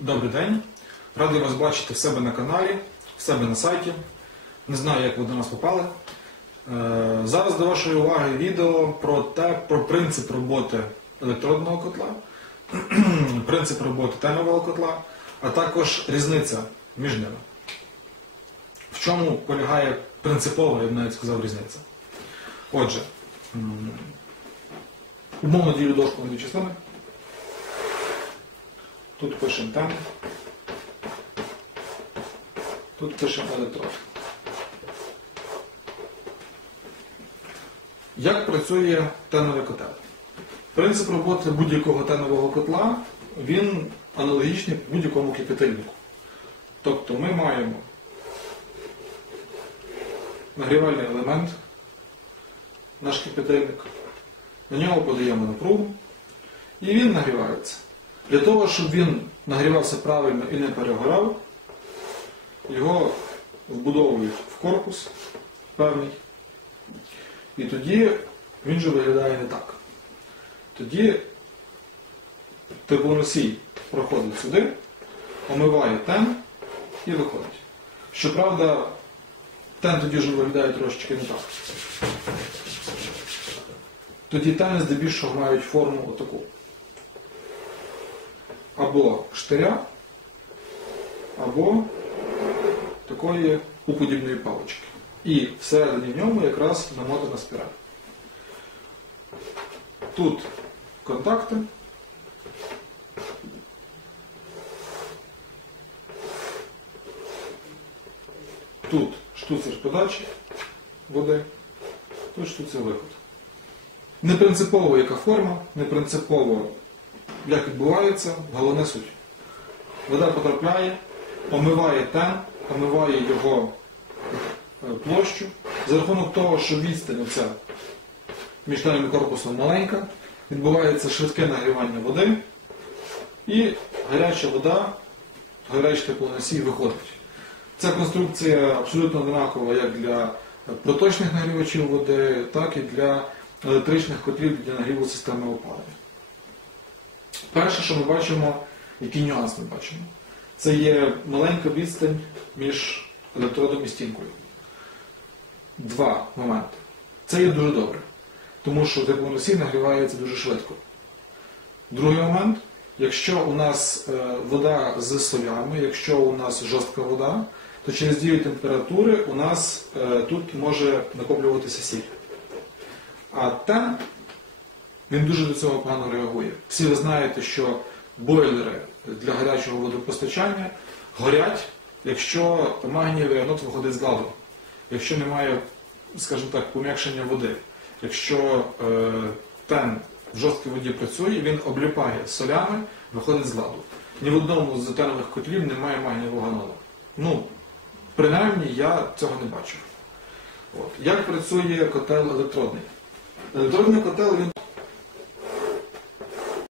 Добрий день. Радий вас бачити в себе на каналі, в себе на сайті. Не знаю, як ви до нас попали. Е, Зараз до вашої уваги відео про те, про принцип роботи електродного котла, принцип роботи тенового котла, а також різниця між ними. В чому полягає принципова, я б навіть сказав, різниця. Отже, умовно ділю дошку на дві частини. Тут пишемо тен. Тут пишемо електрод. Як працює теновий котел? Принцип роботи будь-якого тенового котла він аналогічний будь-якому кипятильнику. Тобто ми маємо нагрівальний елемент, наш кипятильник, на нього подаємо напругу, і він нагрівається. Для того, щоб він нагрівався правильно і не перегорав, його вбудовують в корпус певний. І тоді він же виглядає не так. Тоді теплоносій проходить сюди, омиває тен і виходить. Щоправда, тен тоді вже виглядає трошечки не так. Тоді тени здебільшого мають форму отаку або штиря, або такої уподібної палички. І всередині ньому якраз намотана спіраль. Тут контакти. Тут штуцер подачі води, тут штуцер виход. Не принципово яка форма, не принципово як відбувається, головне суть. Вода потрапляє, омиває тен, омиває його е, площу. За рахунок того, що відстань оця між теном і корпусом маленька, відбувається швидке нагрівання води і гаряча вода, гарячий теплоносій виходить. Ця конструкція абсолютно однакова як для проточних нагрівачів води, так і для електричних котлів для нагріву системи опалення. Перше, що ми бачимо, який нюанс ми бачимо, це є маленька відстань між електродом і стінкою. Два моменти. Це є дуже добре, тому що теплоносій нагрівається дуже швидко. Другий момент, якщо у нас е, вода з солями, якщо у нас жорстка вода, то через дію температури у нас е, тут може накоплюватися сіль. А тен він дуже до цього погано реагує. Всі ви знаєте, що бойлери для гарячого водопостачання горять, якщо магнієвий анод виходить з ладу, якщо немає, скажімо так, пом'якшення води. Якщо е, тен в жорсткій воді працює, він обліпає солями, виходить з ладу. Ні в одному з тенових котлів немає магнієвого аноду. Ну, принаймні я цього не бачив. От. Як працює котел електродний? Електродний котел він